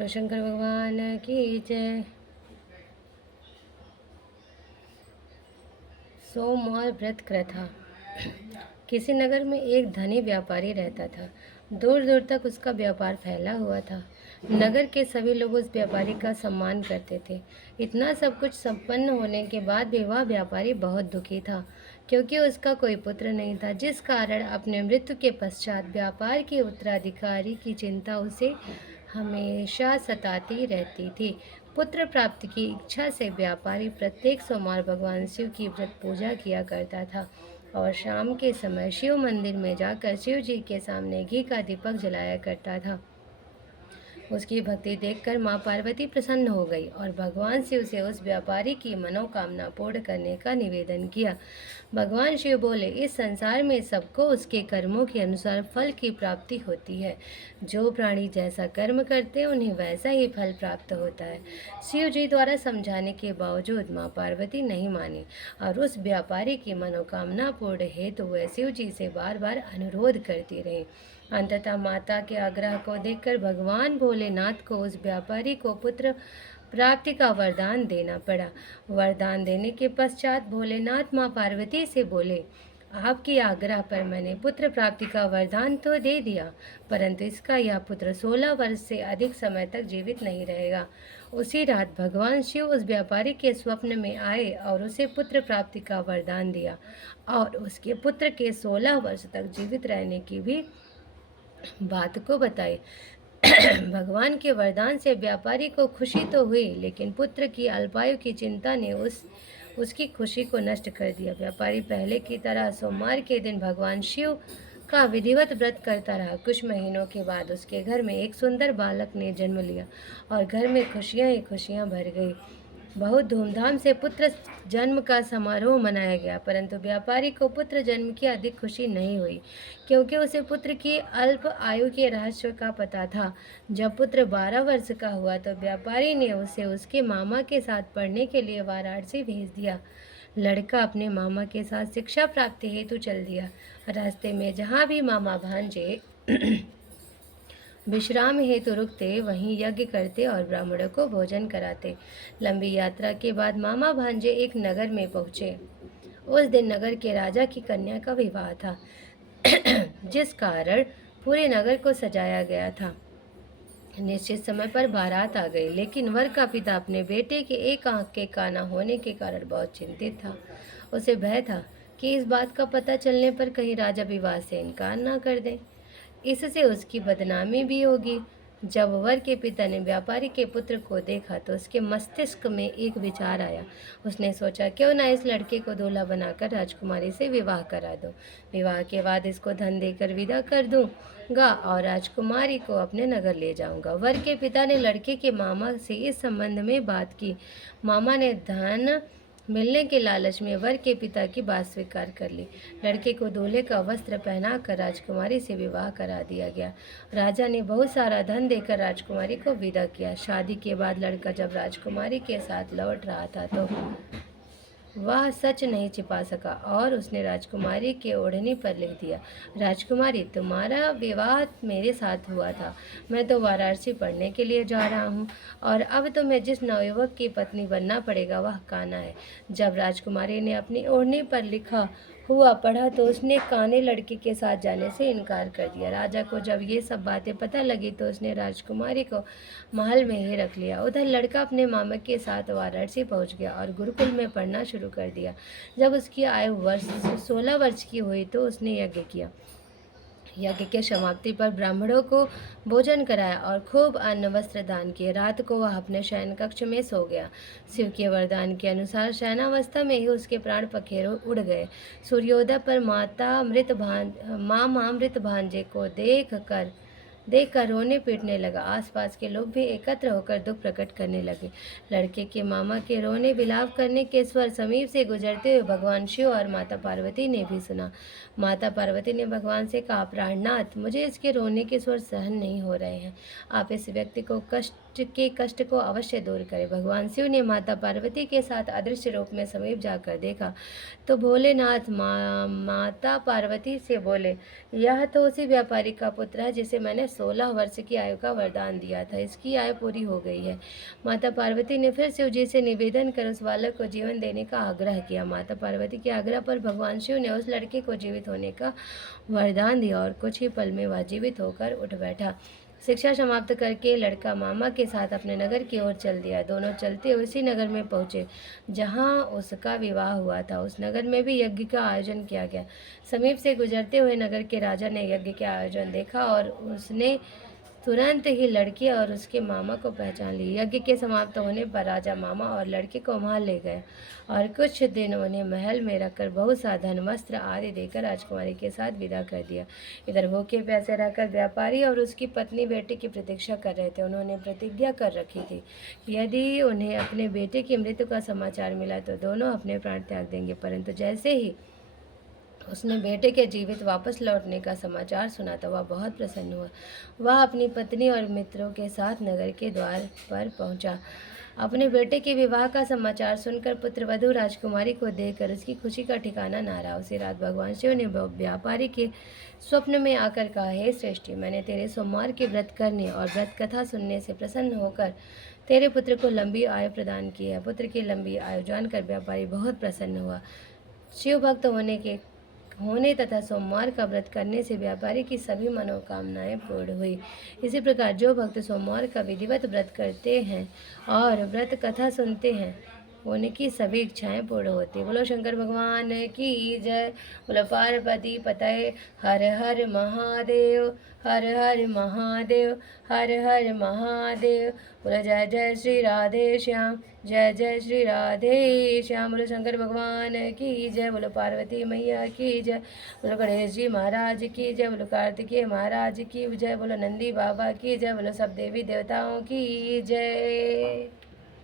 बोलो शंकर भगवान की जय। सोमवार व्रत कथा। किसी नगर में एक धनी व्यापारी रहता था। दूर दूर तक उसका व्यापार फैला हुआ था। नगर के सभी लोग उस व्यापारी का सम्मान करते थे। इतना सब कुछ संपन्न होने के बाद भी वह व्यापारी बहुत दुखी था, क्योंकि उसका कोई पुत्र नहीं था, जिस कारण अपने मृत्यु के पश्चात व्यापार के उत्तराधिकारी की चिंता उसे हमेशा सताती रहती थी। पुत्र प्राप्ति की इच्छा से व्यापारी प्रत्येक सोमवार भगवान शिव की व्रत पूजा किया करता था और शाम के समय शिव मंदिर में जाकर शिव जी के सामने घी का दीपक जलाया करता था। उसकी भक्ति देखकर मां पार्वती प्रसन्न हो गई और भगवान शिव से उस व्यापारी की मनोकामना पूर्ण करने का निवेदन किया। भगवान शिव बोले, इस संसार में सबको उसके कर्मों के अनुसार फल की प्राप्ति होती है। जो प्राणी जैसा कर्म करते उन्हें वैसा ही फल प्राप्त होता है। शिव जी द्वारा समझाने के बावजूद मां पार्वती नहीं मानी और उस व्यापारी की मनोकामना पूर्ण हेतु वह शिव जी से बार बार अनुरोध करती रही। अंततः माता के आग्रह को देखकर भगवान भोलेनाथ को उस व्यापारी को पुत्र प्राप्ति का वरदान देना पड़ा। वरदान देने के पश्चात भोलेनाथ मां पार्वती से बोले, आपकी आग्रह पर मैंने पुत्र प्राप्ति का वरदान तो दे दिया, परंतु इसका यह पुत्र 16 वर्ष से अधिक समय तक जीवित नहीं रहेगा। उसी रात भगवान शिव उस व्यापारी के स्वप्न में आए और उसे पुत्र प्राप्ति का वरदान दिया और उसके पुत्र के 16 वर्ष तक जीवित रहने की भी बात को बताई। भगवान के वरदान से व्यापारी को खुशी तो हुई, लेकिन पुत्र की अल्पायु की चिंता ने उसकी खुशी को नष्ट कर दिया। व्यापारी पहले की तरह सोमवार के दिन भगवान शिव का विधिवत व्रत करता रहा। कुछ महीनों के बाद उसके घर में एक सुंदर बालक ने जन्म लिया और घर में खुशियां ही खुशियां भर गई। बहुत धूमधाम से पुत्र जन्म का समारोह मनाया गया, परंतु व्यापारी को पुत्र जन्म की अधिक खुशी नहीं हुई, क्योंकि उसे पुत्र की अल्प आयु के रहस्य का पता था। जब पुत्र 12 वर्ष का हुआ तो व्यापारी ने उसे उसके मामा के साथ पढ़ने के लिए वाराणसी भेज दिया। लड़का अपने मामा के साथ शिक्षा प्राप्ति हेतु चल दिया। रास्ते में जहाँ भी मामा भांजे विश्राम हेतु रुकते, वहीं यज्ञ करते और ब्राह्मणों को भोजन कराते। लंबी यात्रा के बाद मामा भांजे एक नगर में पहुंचे। उस दिन नगर के राजा की कन्या का विवाह था, जिस कारण पूरे नगर को सजाया गया था। निश्चित समय पर बारात आ गई, लेकिन वर का पिता अपने बेटे के एक आंख के काना होने के कारण बहुत चिंतित था। उसे भय था कि इस बात का पता चलने पर कहीं राजा विवाह से इनकार न कर दें। इससे उसकी बदनामी भी होगी। जब वर के पिता ने व्यापारी के पुत्र को देखा तो उसके मस्तिष्क में एक विचार आया। उसने सोचा, क्यों ना इस लड़के को दूल्हा बनाकर राजकुमारी से विवाह करा दूं। विवाह के बाद इसको धन देकर विदा कर दूंगा और राजकुमारी को अपने नगर ले जाऊंगा। वर के पिता ने लड़के के मामा से इस संबंध में बात की। मामा ने धन मिलने के लालच में वर के पिता की बात स्वीकार कर ली। लड़के को दूल्हे का वस्त्र पहनाकर राजकुमारी से विवाह करा दिया गया। राजा ने बहुत सारा धन देकर राजकुमारी को विदा किया। शादी के बाद लड़का जब राजकुमारी के साथ लौट रहा था तो वह सच नहीं छिपा सका और उसने राजकुमारी के ओढ़नी पर लिख दिया, राजकुमारी, तुम्हारा विवाह मेरे साथ हुआ था। मैं तो वाराणसी पढ़ने के लिए जा रहा हूँ और अब तुम्हें जिस नवयुवक की पत्नी बनना पड़ेगा वह काना है। जब राजकुमारी ने अपनी ओढ़नी पर लिखा हुआ पढ़ा तो उसने काने लड़के के साथ जाने से इनकार कर दिया। राजा को जब ये सब बातें पता लगी तो उसने राजकुमारी को महल में ही रख लिया। उधर लड़का अपने मामा के साथ वाराणसी पहुंच गया और गुरुकुल में पढ़ना शुरू कर दिया। जब उसकी आयु 16 वर्ष की हुई तो उसने यज्ञ किया। यज्ञ के समाप्ति पर ब्राह्मणों को भोजन कराया और खूब अन्न वस्त्र दान किए। रात को वह अपने शयन कक्ष में सो गया। शिव के वरदान के अनुसार शयनावस्था में ही उसके प्राण पखेरु उड़ गए। सूर्योदय पर मामा मृत भांजे को देखकर रोने पीटने लगा। आसपास के लोग भी एकत्र होकर दुख प्रकट करने लगे। लड़के के मामा के रोने विलाप करने के स्वर समीप से गुजरते हुए भगवान शिव और माता पार्वती ने भी सुना। माता पार्वती ने भगवान से कहा, प्राणनाथ, मुझे इसके रोने के स्वर सहन नहीं हो रहे हैं। आप इस व्यक्ति को कष्ट को अवश्य दूर करें। भगवान शिव ने माता पार्वती के साथ अदृश्य रूप में समीप जाकर देखा तो भोलेनाथ माता पार्वती से बोले, यह तो उसी व्यापारी का पुत्र है जिसे मैंने 16 वर्ष की आयु का वरदान दिया था। इसकी आयु पूरी हो गई है। माता पार्वती ने फिर शिव जी से निवेदन कर उस बालक को जीवन देने का आग्रह किया। माता पार्वती के आग्रह पर भगवान शिव ने उस लड़के को जीवित होने का वरदान दिया और कुछ ही पल में वह जीवित होकर उठ बैठा। शिक्षा समाप्त करके लड़का मामा के साथ अपने नगर की ओर चल दिया। दोनों चलते उसी नगर में पहुंचे जहां उसका विवाह हुआ था। उस नगर में भी यज्ञ का आयोजन किया गया। समीप से गुजरते हुए नगर के राजा ने यज्ञ के आयोजन देखा और उसने तुरंत ही लड़के और उसके मामा को पहचान ली। यज्ञ के समाप्त होने पर राजा मामा और लड़के को वहां ले गए और कुछ दिन उन्हें महल में रखकर बहुत सा धन वस्त्र आदि देकर राजकुमारी के साथ विदा कर दिया। इधर भूखे प्यासे रहकर व्यापारी और उसकी पत्नी बेटे की प्रतीक्षा कर रहे थे। उन्होंने प्रतिज्ञा कर रखी थी कि यदि उन्हें अपने बेटे की मृत्यु का समाचार मिला तो दोनों अपने प्राण त्याग देंगे। परंतु जैसे ही उसने बेटे के जीवित वापस लौटने का समाचार सुना तो वह बहुत प्रसन्न हुआ। वह अपनी पत्नी और मित्रों के साथ नगर के द्वार पर पहुंचा। अपने बेटे के विवाह का समाचार सुनकर पुत्रवधू राजकुमारी को देखकर उसकी खुशी का ठिकाना न रहा। उसी रात भगवान शिव ने व्यापारी के स्वप्न में आकर कहा, हे श्रेष्ठी, मैंने तेरे सोमवार के व्रत करने और व्रत कथा सुनने से प्रसन्न होकर तेरे पुत्र को लंबी आयु प्रदान की है। पुत्र की लंबी आयु जानकर व्यापारी बहुत प्रसन्न हुआ। शिव भक्त होने तथा सोमवार का व्रत करने से व्यापारी की सभी मनोकामनाएं पूर्ण हुई। इसी प्रकार जो भक्त सोमवार का विधिवत व्रत करते हैं और व्रत कथा सुनते हैं उनकी सभी इच्छाएं पूर्ण होती। बोलो शंकर भगवान की जय। बोलो पार्वती पतये हर हर महादेव, हर हर महादेव, हर हर महादेव। बोलो जय जय श्री राधे श्याम, जय जय श्री राधे श्याम। बोलो शंकर भगवान की जय। बोलो पार्वती मैया की जय। बोलो गणेश जी महाराज की जय। बोलो कार्तिकेय महाराज की जय। बोलो नंदी बाबा की जय। बोलो सब देवी देवताओं की जय।